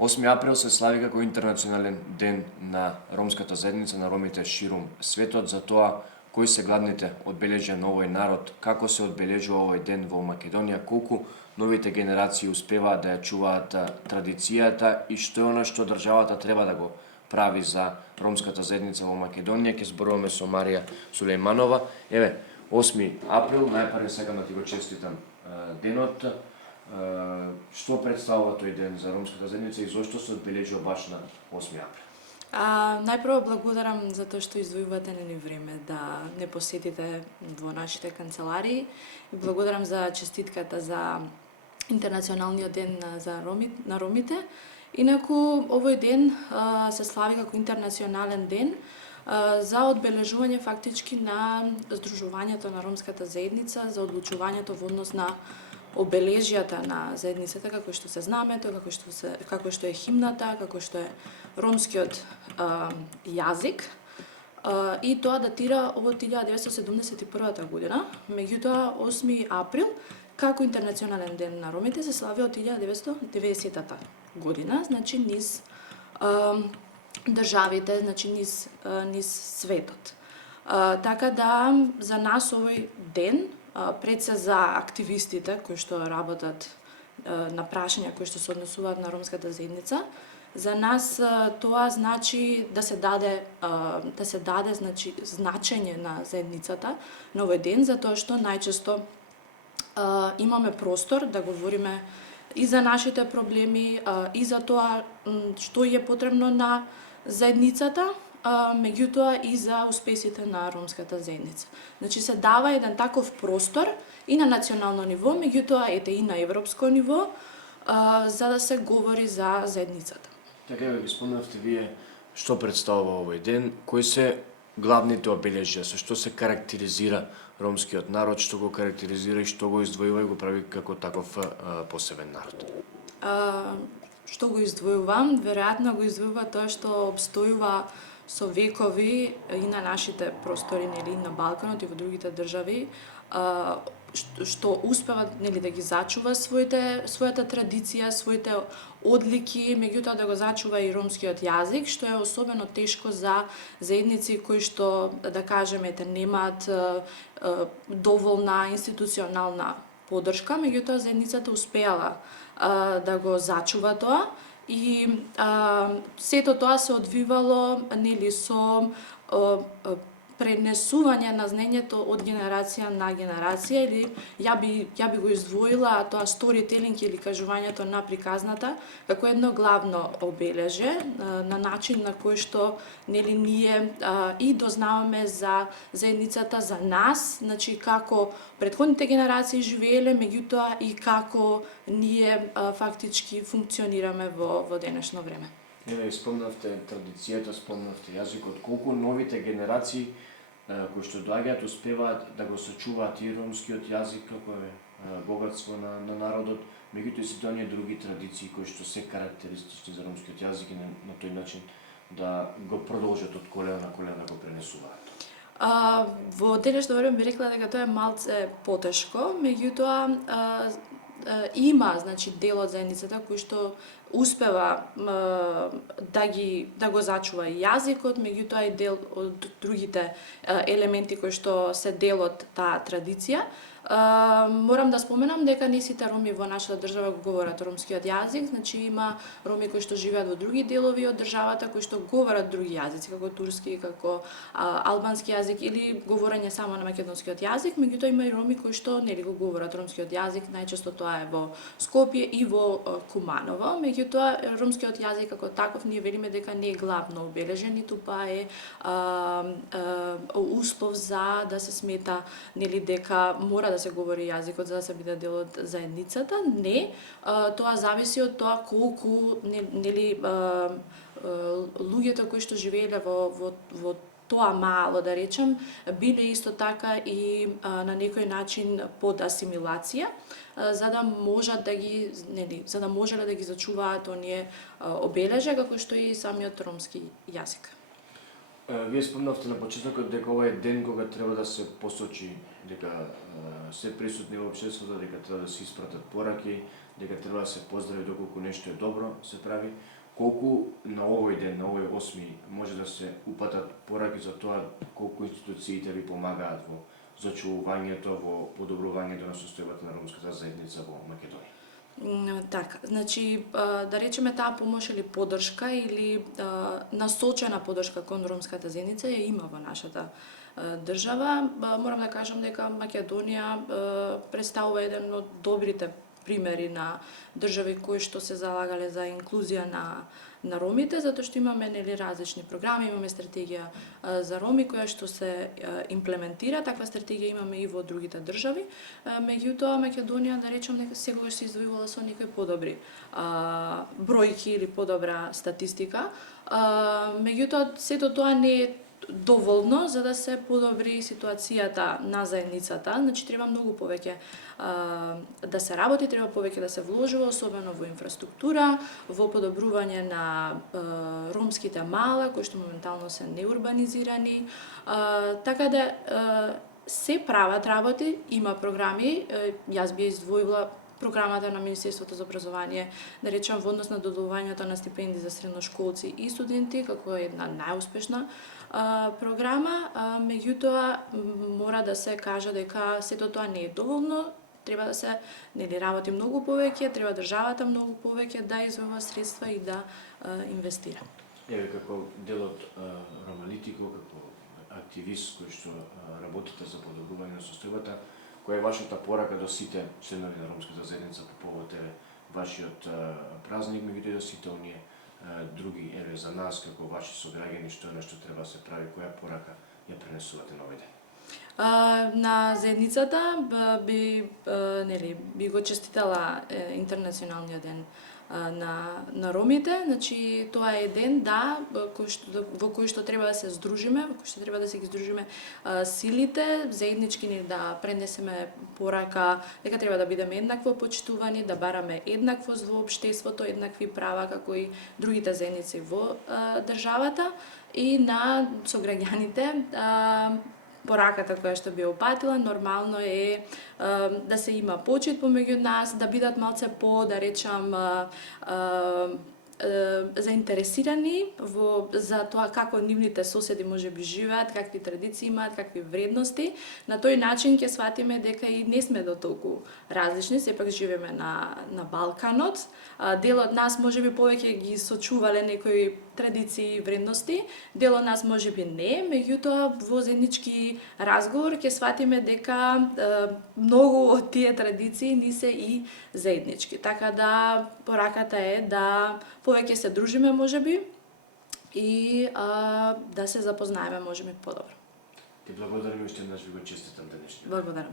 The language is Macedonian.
8 април се слави како интернационален ден на ромската заедница на ромите ширум светот. За тоа кои се гладните одбележја на овој народ, како се одбележува овој ден во Македонија, колку новите генерации успеваат да ја чуваат традицијата и што е она што државата треба да го прави за ромската заедница во Македонија. Ќе зборуваме со Марија Сулејманова. 8 април, најпрво сакам да ти го честитам денот. Што представува тој ден за ромската заедница и зошто се одбележува баш на 8 април? Најпрво благодарам за тоа што издвојувате на ни време да не посетите во нашите канцеларии. Благодарам за честитката за Интернационалниот ден на ромите. Инаку овој ден се слави како интернационален ден за одбележување фактички на здружувањето на ромската заедница, за одлучувањето во однос на обележјата на заедницата, како што се знамето, како што е химната, како што е ромскиот јазик. И тоа датира од 1971 година. Меѓутоа 8 април како интернационален ден на ромите се слави од 1990 година, значи низ државите, значи низ светот. Така да за нас овој ден, пред се за активистите кои што работат на прашања кои што се однесуваат на ромската заедница, за нас тоа значи да се даде значи значење на заедницата на овој ден, затоа што најчесто имаме простор да говориме и за нашите проблеми, и за тоа што е потребно на заедницата, меѓутоа и за успесите на ромската заедница. Значи се дава еден таков простор и на национално ниво, меѓутоа и на европско ниво, за да се говори за заедницата. Така ги спомнавте вие што представува овој ден, кои се главните обележја, со што се карактеризира ромскиот народ, што го карактеризира и што го издвојува и го прави како таков посебен народ? Што го издвојувам? Веројатно го издвојува тоа што обстојува со векови и на нашите простори, нели, на Балканот и во другите држави, што успева, нели, да ги зачува својата традиција, своите одлики, меѓутоа да го зачува и ромскиот јазик, што е особено тешко за заедници кои што, да кажеме, немаат доволна институционална поддршка, меѓутоа заедницата успеала да го зачува тоа. И сето тоа се одвивало, нели, со пренесување на знаењето од генерација на генерација, или ја би го издвоила тоа сторителинг или кажувањето на приказната како едно главно обележје на начин на кој што, нели, ние и дознаваме за заедницата, за нас, значи како претходните генерации живееле, меѓутоа и како ние фактички функционираме во денешно време. Спомнавте традицијата, спомнавте јазикот, колку новите генерации кои што доаѓаат успеваат да го сочуваат и ромскиот јазик како е богатство на народот, меѓутоа и сите оние други традиции кои што се карактеристични за ромскиот јазик и на тој начин да го продолжат од колена на колена да го пренесуваат. Во денешно време би рекла дека тоа е малце потешко, меѓутоа има, значи, дел од заедницата кој што успева да го зачува и јазикот, меѓутоа и дел од другите елементи кои што се дел од таа традиција. Морам да споменам дека не сите роми во нашата држава го говорат ромскиот јазик, значи има роми кои што живеат во други делови од државата кои што говорат други јазици, како турски, како албански јазик или говорење само на македонскиот јазик, меѓутоа има и роми кои што нели го говорат ромскиот јазик, најчесто тоа е во Скопје и во Куманово, меѓутоа ромскиот јазик како таков ние велиме дека не е главно обележје, ниту па е услов за да се смета, нели, дека мора да се говори јазикот за да се биде дел од заедницата. Не, тоа зависи од тоа колку, нели, луѓето кои што живееле во тоа мало, да речем, биле исто така и на некој начин под асимилација, за да можат да ги, нели, за да можеле да ги зачуваат оние обележја како што и самиот ромски јазик. Вие спомнавте на почетокот дека ова е ден кога треба да се посочи дека се присутни во општеството, дека треба да се испратат пораки, дека треба да се поздрави доколку нешто е добро, се прави. Колку на овој ден, на овој 8 може да се упатат пораки за тоа колку институциите ви помагаат во зачувувањето, во подобрувањето на состојбата на ромската заедница во Македонија? Така, значи, да речеме таа помош или поддршка или насочена поддршка кон ромската заедница ја има во нашата држава. Морам да кажам дека Македонија представува еден од добрите примери на држави кои што се залагале за инклузија на ромите, затоа што имаме различни програми, имаме стратегија за роми која што се имплементира, таква стратегија имаме и во другите држави. Меѓутоа Македонија, да речем, дека секогаш се издвојувала со некои подобри бројки или подобра статистика. Меѓутоа сето тоа не е доволно за да се подобри ситуацијата на заедницата, значи треба многу повеќе да се работи, треба повеќе да се вложува, особено во инфраструктура, во подобрување на ромските мала, кои што моментално се неурбанизирани, така да се прават работи, има програми, јас би издвоила програмата на Министерството за образование, да речем, во однос на доделувањето на стипендии за средношколци и студенти, како една најуспешна програма, меѓутоа мора да се каже дека сето тоа не е доволно, треба да се работи многу повеќе, треба државата многу повеќе да извојува средства и да инвестира. Еве, како дел од Ромалитико, како активист кој што работите за подобрување на состојбата, која е вашата порака до сите членови на ромската заедница по повод вашиот празник, меѓутоа и до сите оние други, еве, за нас како ваши сограѓани, што е нешто треба да се прави, која порака ја пренесувате на овој ден? На заедницата би го честитала Интернационалниот ден на ромите, значи тоа е ден во кој што треба да се здружиме, во кој што треба да се ги здружиме силите, заеднички ни да пренесеме порака дека треба да бидеме еднакво почитувани, да бараме еднаквост во општеството, еднакви права како и другите заедници во државата и на сограѓаните. Пораката која што би опатила, нормално е да се има почит помеѓу нас, да бидат малце да речам, заинтересирани за тоа како нивните соседи можеби живеат, какви традиции имаат, какви вредности. На тој начин ќе сватиме дека и не сме до толку различни, сепак живееме на Балканот. Дел од нас можеби повеќе ги сочувале некои традиции и вредности, дел од нас можеби не, меѓутоа во заеднички разговор ќе сватиме дека многу од тие традиции ни се и заеднички. Така да пораката е да повеќе се дружиме можеби и да се запознаеме можеби подобро. Ти благодарам и уште еднаш ви го честитам денешниот. Благодарам.